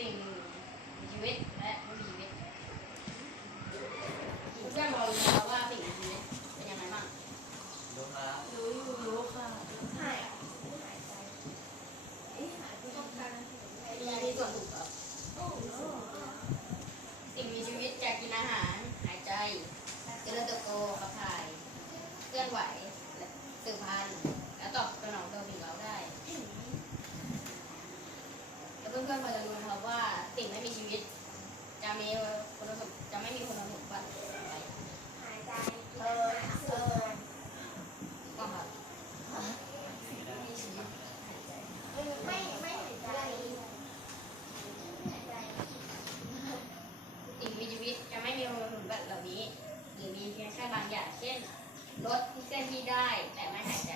สิ่งมีชีวิตและไม่มีชีวิตเพื่อนเรารู้แล้วว่าสิ่งมีชีวิตเป็นยังไงบ้างรู้ครับรู้ค่ะหายใจมีส่วนถูกครับสิ่งมีชีวิตจะกินอาหารหายใจเจริญเติบโตขับถ่ายเคลื่อนไหวและสืบพันธุ์และตอบสนองต่อสิ่งเราได้แล้วเพื่อนๆพอจะรู้นะครับว่าสิ่งไม่มีชีวิตจะไม่มีคุณสมบัติอะไรหายใจก็ครับไม่มีชีวิตหายใจไม่หายใจสิ่งมีชีวิตจะไม่มีคุณสมบัติเหล่านี้หรือมีเพียงแค่บางอย่างเช่นรถที่เคลื่อนที่ได้แต่ไม่หายใจ